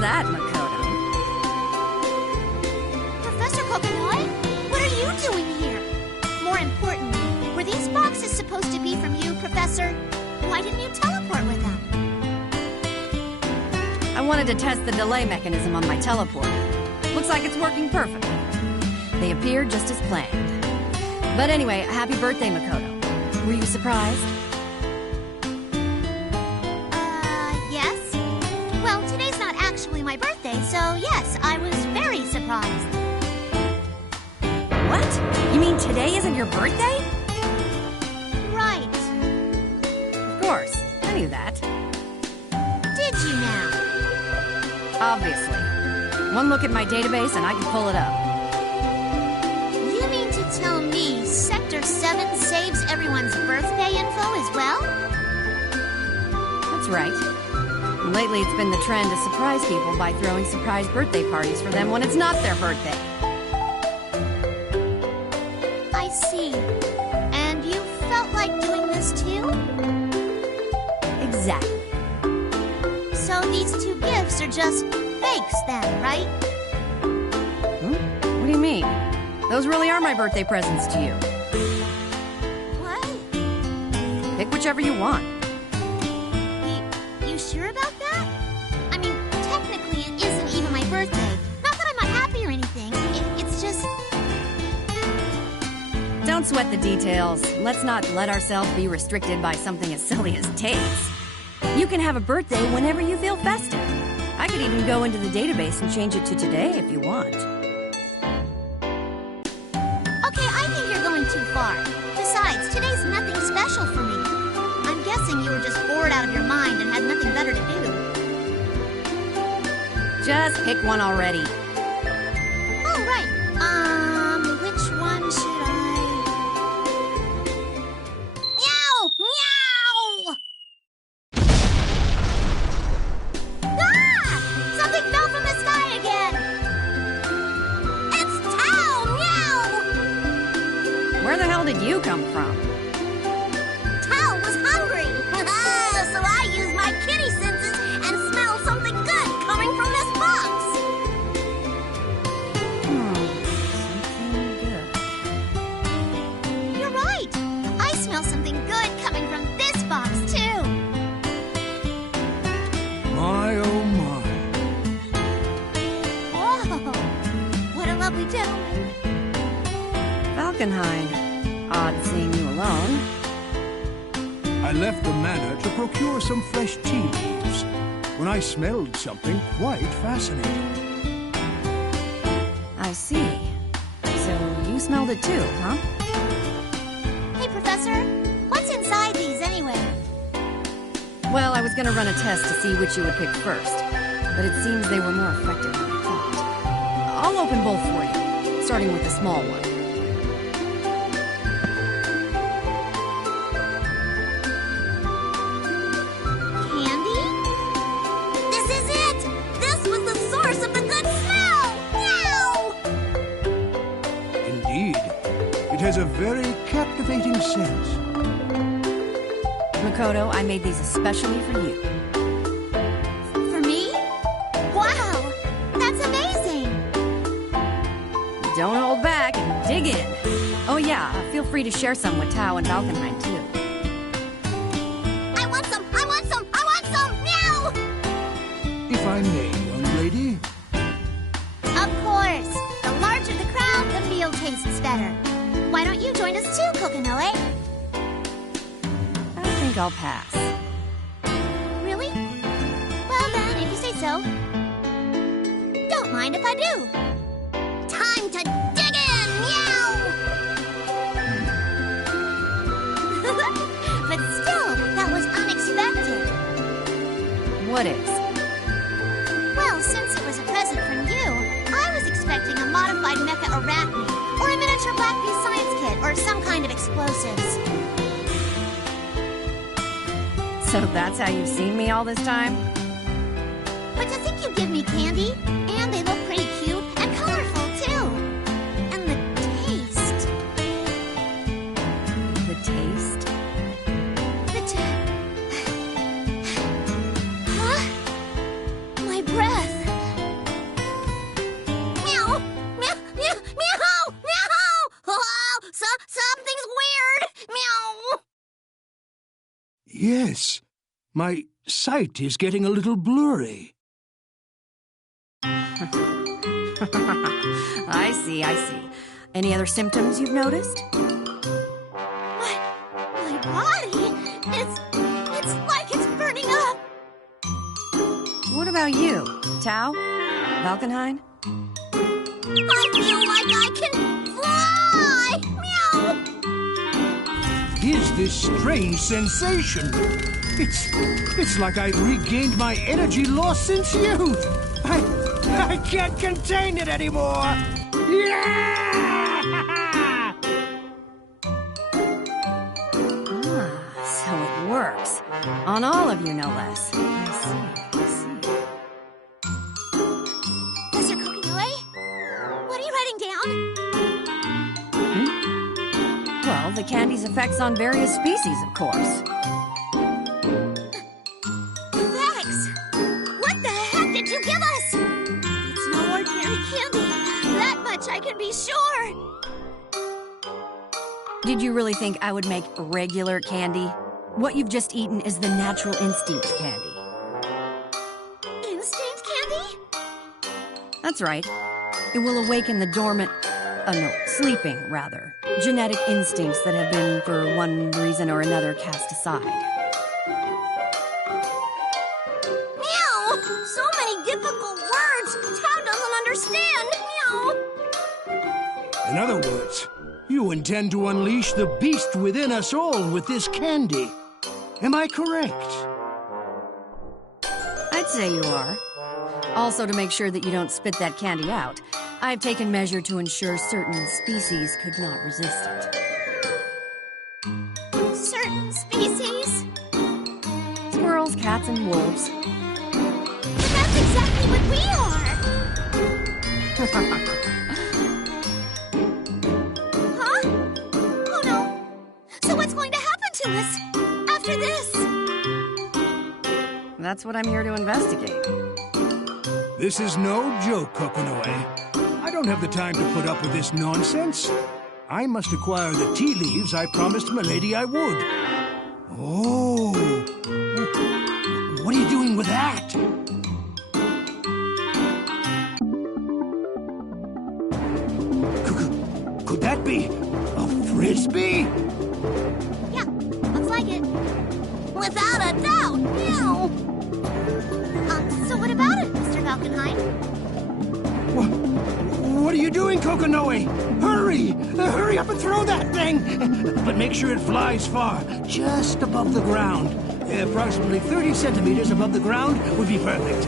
that, Makoto? Professor Kokonoi, what are you doing here? More importantly, were these boxes supposed to be from you, Professor? Why didn't you teleport with them? I wanted to test the delay mechanism on my teleporter. Looks like it's working perfectly. They appeared just as planned. But anyway, happy birthday, Makoto. Were you surprised? Yes. Well, today's not actually my birthday, so yes, I was very surprised. What? You mean today isn't your birthday? Right. Of course. I knew that. Did you now? Obviously. One look at my database and I can pull it up. You mean to tell me Sector 7 saves everyone's birthday info as well? That's right. Lately it's been the trend to surprise people by throwing surprise birthday parties for them when it's not their birthday. I see. And you felt like doing this too? Exactly. So these two gifts are just fakes then, right? What do you mean? Those really are my birthday presents to you. What? Pick whichever you want. You sure about that? I mean, technically it isn't even my birthday. Not that I'm not happy or anything. It's just... Don't sweat the details. Let's not let ourselves be restricted by something as silly as dates. You can have a birthday whenever you feel festive. I could even go into the database and change it to today if you want. Okay, I think you're going too far. Besides, today's nothing special for me. I'm guessing you were just bored out of your mind and had nothing better to do. Just pick one already. Oh, right. Which one should I... Meow! Meow! Ah! Something fell from the sky again! It's Tao! Meow! Where the hell did you come from? Tao was hungry! So I used my kitty senses and smelled something good coming from this box! Something good. You're right! I smell something good coming from this box, too! My, oh my. Whoa! What a lovely gentleman! Falkenhayn. Odd seeing you alone. I left the manor to procure some fresh tea leaves when I smelled something quite fascinating. I see. So you smelled it too, huh? Hey, Professor, what's inside these anyway? Well, I was gonna run a test to see which you would pick first, but it seems they were more effective than I thought. I'll open both for you, starting with the small one. Candy? This is it! This was the source of the good smell! Meow! Indeed, it has a very captivating scent. Makoto, I made these especially for you. For me? Wow! That's amazing! Don't hold back and dig in. Oh yeah, feel free to share some with Tao and Falkenhayn too. I want some! I want some! I want some! Meow! If I may, young lady. Of course! The larger the crowd, the meal tastes better. Why don't you join us too, Kokonoi? I think I'll pass. Really? Well then, if you say so. Don't mind if I do. Time to dig in! Meow! But still, that was unexpected. What is? Well, since it was a present from you, I was expecting a modified mecha arachne, or a miniature Black Bee science kit, or some kind of explosives. So that's how you've seen me all this time? But to think you give me candy, and they look pretty cute and colorful too. And the taste. The taste? Huh? My breath. Yes. My sight is getting a little blurry. I see, I see. Any other symptoms you've noticed? My body, it's like it's burning up. What about you? Tao? Valkenheim? I feel like I can fly! Meow! Is this strange sensation? It's like I've regained my energy lost since youth. I can't contain it anymore. Yeah! So it works. On all of you, no less. I see. Mr. Kokonoi? What are you writing down? Well, the candy's effects on various species, of course. Thanks! What the heck did you give us? It's no ordinary candy. That much I can be sure. Did you really think I would make regular candy? What you've just eaten is the natural instinct candy. Instinct candy? That's right. It will awaken the dormant, sleeping, rather, genetic instincts that have been, for one reason or another, cast aside. Meow! So many difficult words. Tao doesn't understand. Meow! In other words, you intend to unleash the beast within us all with this candy. Am I correct? I'd say you are. Also, to make sure that you don't spit that candy out, I've taken measure to ensure certain species could not resist it. Certain species? Squirrels, cats, and wolves. But that's exactly what we are! Huh? Oh no. So what's going to happen to us after this? That's what I'm here to investigate. This is no joke, Kokonoi. I don't have the time to put up with this nonsense. I must acquire the tea leaves I promised Milady I would. Oh. What are you doing with that? Could that be a frisbee? Yeah, looks like it. Without a doubt. Meow. So what about it, Mr. Valkenheim? What are you doing, Kokonoi? Hurry! Hurry up and throw that thing! But make sure it flies far, just above the ground. Approximately 30 centimeters above the ground would be perfect.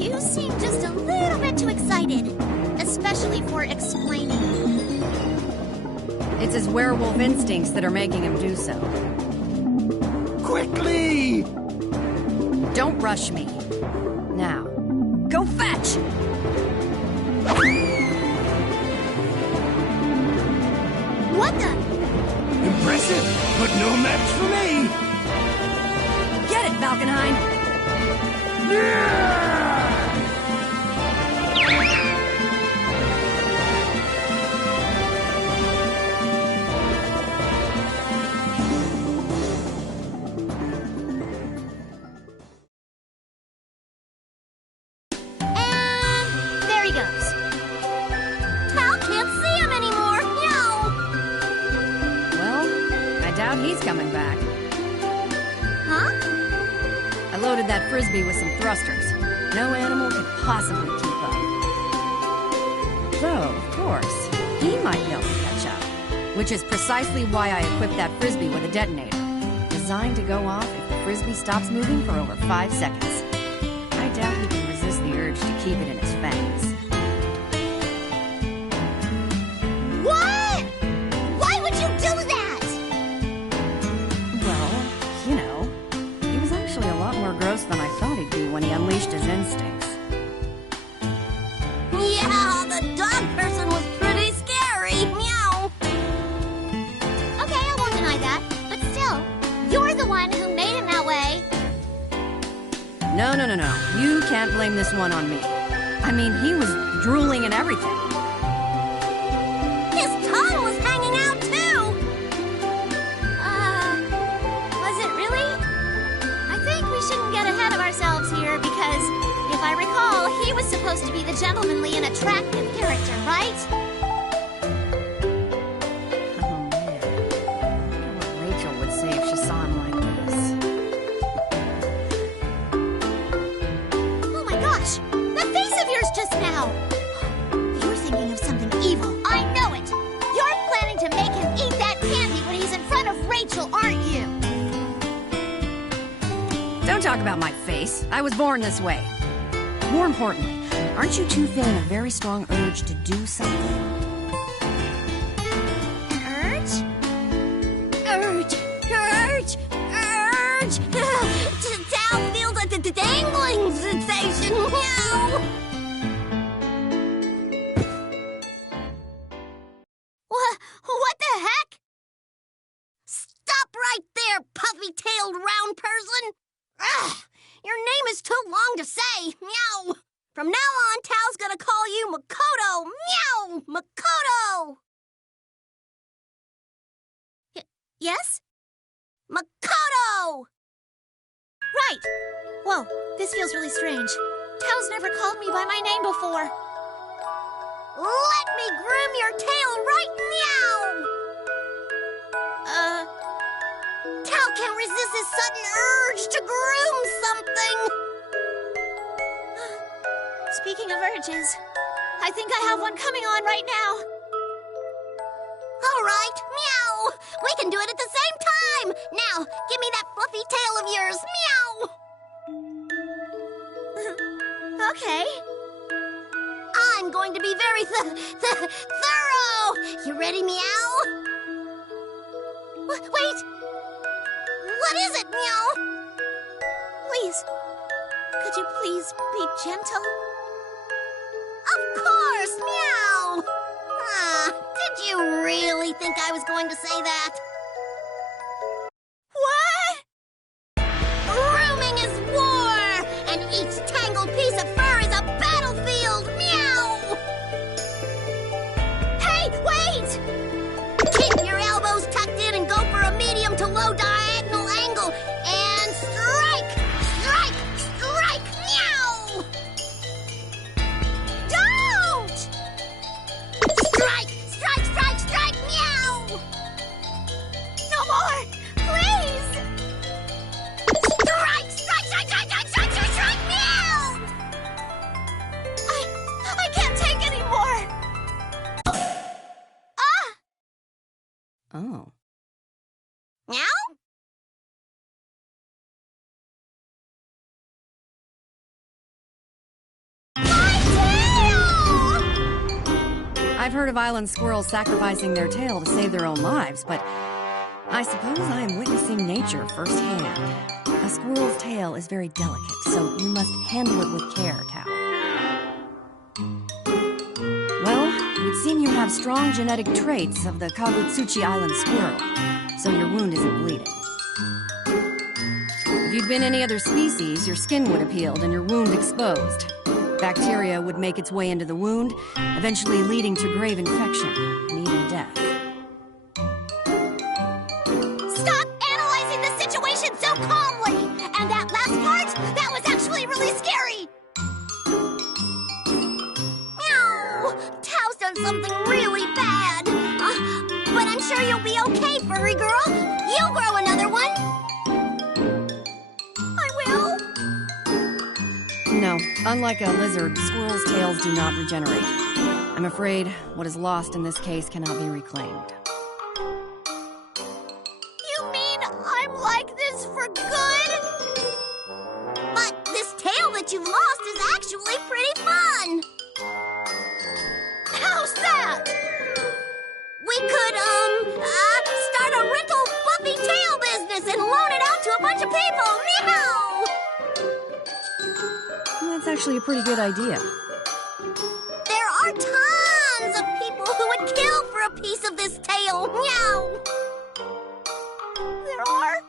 You seem just a little bit too excited. Especially for explaining. It's his werewolf instincts that are making him do so. Quickly! Don't rush me. Now, go fetch! What the? Impressive, but no match for me! Get it, Valkenheim! Yeah! He's coming back. Huh? I loaded that frisbee with some thrusters. No animal could possibly keep up. Though, of course, he might be able to catch up. Which is precisely why I equipped that frisbee with a detonator. Designed to go off if the frisbee stops moving for over 5 seconds. I doubt he can resist the urge to keep it in his fangs. What? Why would you do that? Gross than I thought he'd be when he unleashed his instincts. Yeah, the dog person was pretty scary. Meow. Okay, I won't deny that. But still, you're the one who made him that way. No. You can't blame this one on me. I mean, he was drooling and everything. His tongue was hanging out, too. He was supposed to be the gentlemanly and attractive character, right? Oh, man. I wonder what Rachel would say if she saw him like this. Oh my gosh! That face of yours just now! You're thinking of something evil. I know it! You're planning to make him eat that candy when he's in front of Rachel, aren't you? Don't talk about my face. I was born this way. More importantly, aren't you two feeling a very strong urge to do something? An urge? Urge! Urge! Urge! Tao feels a dangling sensation. Meow! What the heck? Stop right there, puffy-tailed round person! Ugh! Your name is too long to say. Meow! From now on, Tao's gonna call you Makoto. Meow! Makoto! Yes? Makoto! Right! Whoa, this feels really strange. Tao's never called me by my name before. Let me groom your tail right meow! Tao can't resist his sudden urge to groom something. Speaking of urges, I think I have one coming on right now. All right, meow! We can do it at the same time! Now, give me that fluffy tail of yours, meow! Okay. I'm going to be very thorough! You ready, meow? Wait! What is it, meow? Please, could you please be gentle? Of course, meow! Did you really think I was going to say that? What? Grooming is war, and each tangled piece of fur is a battlefield, meow! Hey, wait! Keep your elbows tucked in and go for a medium to low diagonal angle, and strike! Strike! Strike! Meow! Don't! Strike! Strike! Strike! Strike! Meow! No more! Please! Strike! Strike! Strike! Strike! Strike! Strike! Strike! Strike! Meow! I can't take any more! Oh. Meow? My tail! I've heard of island squirrels sacrificing their tail to save their own lives, but I suppose I am witnessing nature firsthand. A squirrel's tail is very delicate, so you must handle it with care, Tao. Well, it would seem you have strong genetic traits of the Kagutsuchi Island squirrel, so your wound isn't bleeding. If you'd been any other species, your skin would have healed and your wound exposed. Bacteria would make its way into the wound, eventually leading to grave infection and even death. Stop analyzing the situation so calmly! And that last part, that was actually really scary! Meow! Tao's done something really bad. But I'm sure you'll be okay, furry girl. You'll grow another one. I will. No, unlike a lizard, squirrels' tails do not regenerate. I'm afraid what is lost in this case cannot be reclaimed. You mean I'm like this for good? But this tail that you've lost is actually pretty fun. How's that? We could, start a rental fluffy tail business and loan it out to a bunch of people. Meow! That's actually a pretty good idea. There are tons of people who would kill for a piece of this tail. Meow! There are?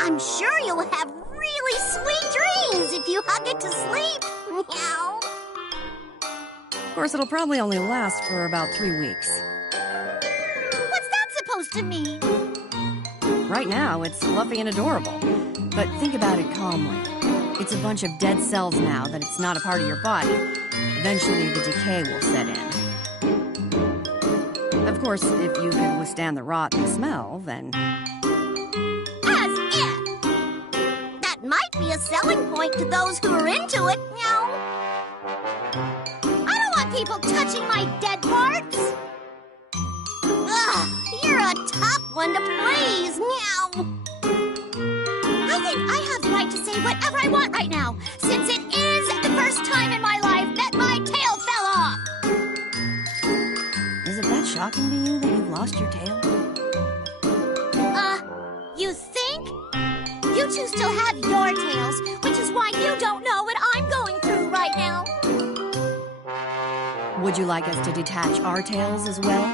I'm sure you'll have really sweet dreams if you hug it to sleep. Meow! Of course, it'll probably only last for about 3 weeks. What's that supposed to mean? Right now, it's fluffy and adorable. But think about it calmly. It's a bunch of dead cells now that it's not a part of your body. Eventually, the decay will set in. Of course, if you can withstand the rot and the smell, then... As if! That might be a selling point to those who are into it, meow. I don't want people touching my dead parts! Ugh, you're a tough one to please, meow. I think I have the right to say whatever I want right now, since it is the first time in my life that my tail fell off. Is it that shocking to you that you've lost your tail? You think? You two still have your tails, which is why you don't know what I'm going through right now. Would you like us to detach our tails as well?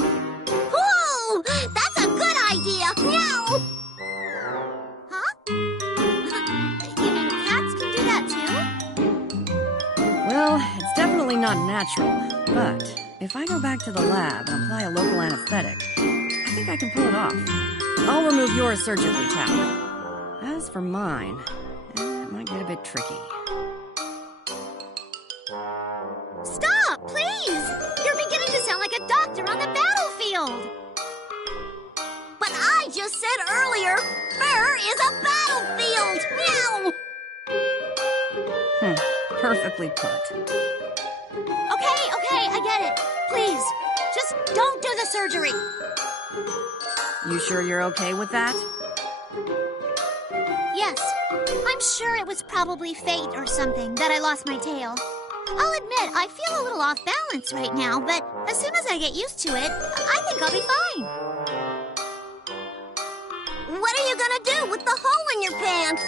Ooh, that's a good idea. Meow. Huh? You mean cats can do that too? Well, it's definitely not natural, but if I go back to the lab and apply a local anesthetic, I think I can pull it off. I'll remove yours surgically, Tao. As for mine, it might get a bit tricky. Stop, please! You're beginning to sound like a doctor on the battlefield. But I just said earlier, fur is a battlefield. Meow. Perfectly put. Okay, I get it. Please, just don't do the surgery. You sure you're okay with that? Yes, I'm sure it was probably fate or something that I lost my tail. I'll admit, I feel a little off balance right now, but as soon as I get used to it, I think I'll be fine. What are you gonna do with the hole in your pants?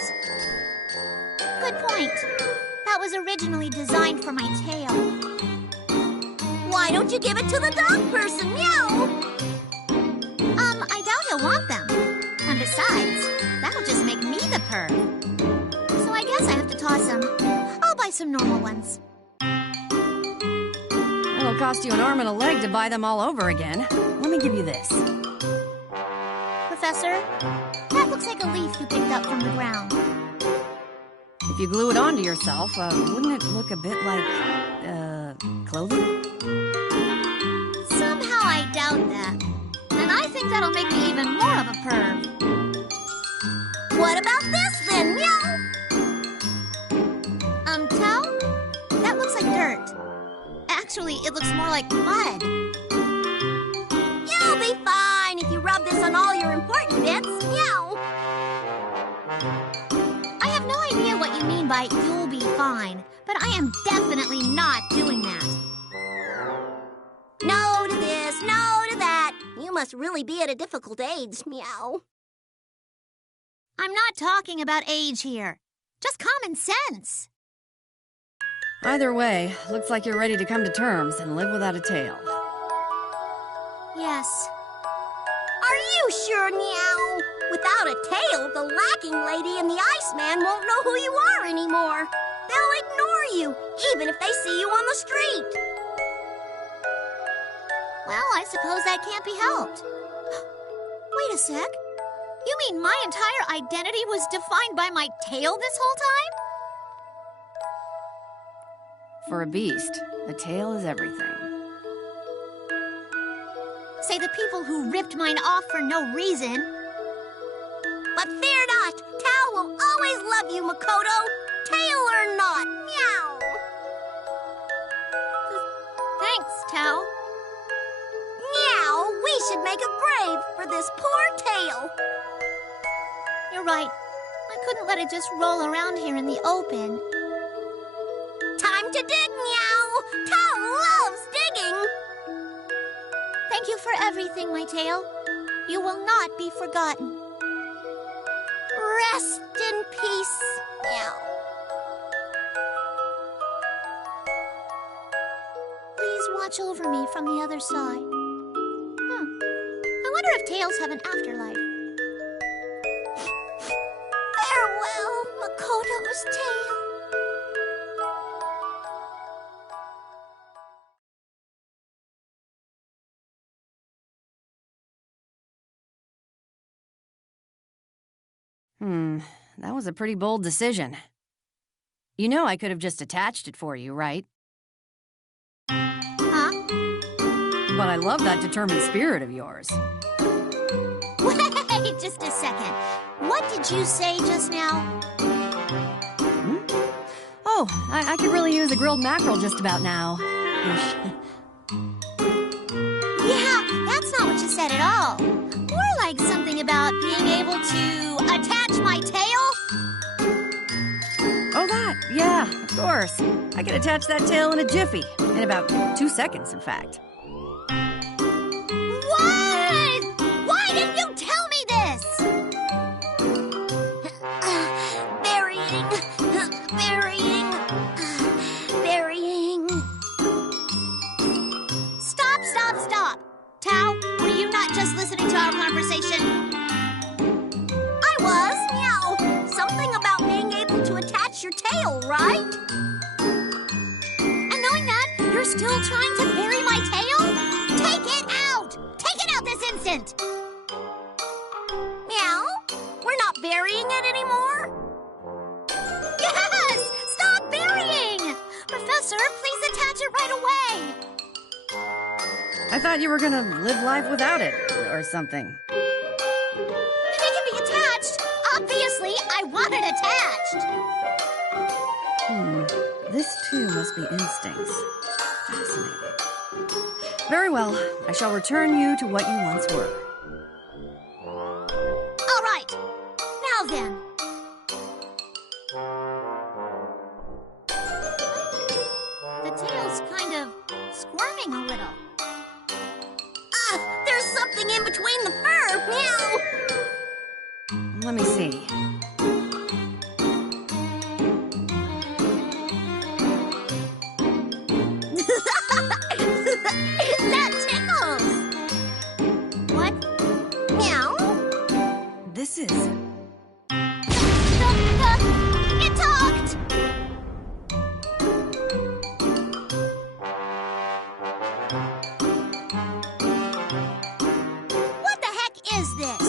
Good point. That was originally designed for my tail. Why don't you give it to the dog person? Meow! I doubt he'll want them. And besides, that'll just make me the perv. So I guess I have to toss them. I'll buy some normal ones. It'll cost you an arm and a leg to buy them all over again. Let me give you this. Professor, that looks like a leaf you picked up from the ground. If you glue it onto yourself, wouldn't it look a bit like, clothing? Somehow I doubt that. And I think that'll make me even more of a perv. What about this then, meow? Tao? That looks like dirt. Actually, it looks more like mud. You'll be fine if you rub this on all your important bits, meow. I have no idea what you mean by you'll be fine, but I am definitely not doing that. No to this, no to that. You must really be at a difficult age, meow. I'm not talking about age here. Just common sense. Either way, looks like you're ready to come to terms and live without a tail. Yes. Are you sure, meow? Without a tail, the lacking lady and the Iceman won't know who you are anymore. They'll ignore you, even if they see you on the street. Well, I suppose that can't be helped. Wait a sec. You mean my entire identity was defined by my tail this whole time? For a beast, a tail is everything. Say the people who ripped mine off for no reason. But fear not, Tao will always love you, Makoto, tail or not. Meow. Thanks, Tao. Meow, we should make a grave for this poor tail. You're right. I couldn't let it just roll around here in the open. Time to dig, meow. Tao loves digging. Thank you for everything, my tail. You will not be forgotten. Rest in peace, meow. Please watch over me from the other side. I wonder if tails have an afterlife. Farewell, Makoto's tail. That was a pretty bold decision. You know I could have just attached it for you, right? Huh? But I love that determined spirit of yours. Wait just a second. What did you say just now? Oh, I could really use a grilled mackerel just about now. Yeah, that's not what you said at all. More like something about being able to attach my tail. Oh, that. Yeah, of course. I could attach that tail in a jiffy. In about 2 seconds, in fact. What? Why didn't you tell me this? Burying. Stop. Tao, were you not just listening to our conversation? I was, meow. Something about being able to attach your tail, right? And knowing that, you're still trying to bury my tail? Take it out! Take it out this instant! Meow? We're not burying it anymore? Yes! Stop burying! Professor, please attach it right away! I thought you were gonna live life without it, or something. If it can be attached, obviously I want it attached. This too must be instincts. Fascinating. Very well. I shall return you to what you once were. All right. Now then. The tail's kind of squirming a little. There's something in between the fur. Meow. Let me see. That tickles. What? Meow. This is... It talked. What the heck is this?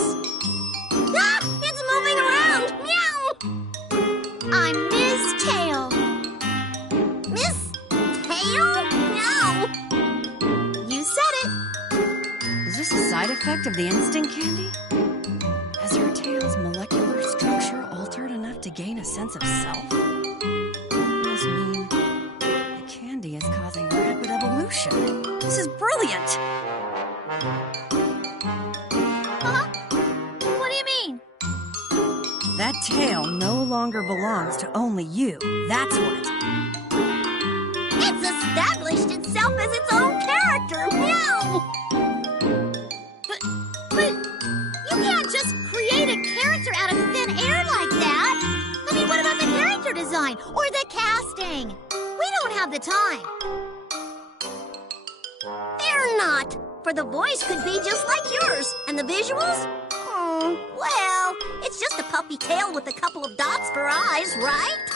Ah! It's moving around! Meow! I'm Miss Tail. Miss Tail? Meow! You said it. Is this a side effect of the instinct candy? Has your tail's molecular structure altered enough to gain a sense of self? Must mean the candy is causing rapid evolution. This is brilliant! Huh? What do you mean? That tail no longer belongs to only you. That's what. It's established itself as its own character. Meow! But you can't just create a character out of thin air like that. I mean, what about the character design or the casting? We don't have the time. They're not. For the voice could be just like yours. And the visuals? Well, it's just a puppy tail with a couple of dots for eyes, right?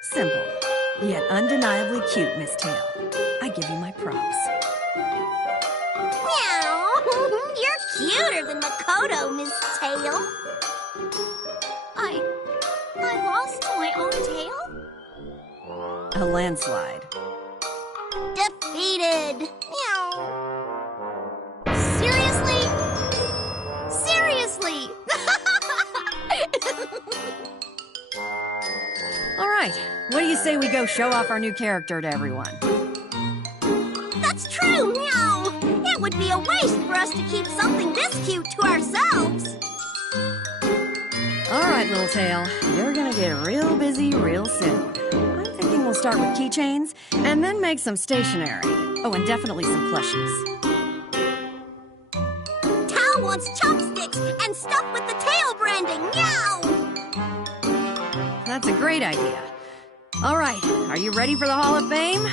Simple, yet undeniably cute, Miss Tail. I give you my props. Meow! You're cuter than Makoto, Miss Tail. I lost my own tail? A landslide. Defeated. Meow. Seriously? All right, what do you say we go show off our new character to everyone? That's true, meow. It would be a waste for us to keep something this cute to ourselves. All right, little tail, you're gonna get real busy real soon. I'm thinking we'll start with keychains and then make some stationery. Oh, and definitely some plushies. Tao wants chopsticks and stuff with the tail branding, meow. That's a great idea. All right, are you ready for the Hall of Fame?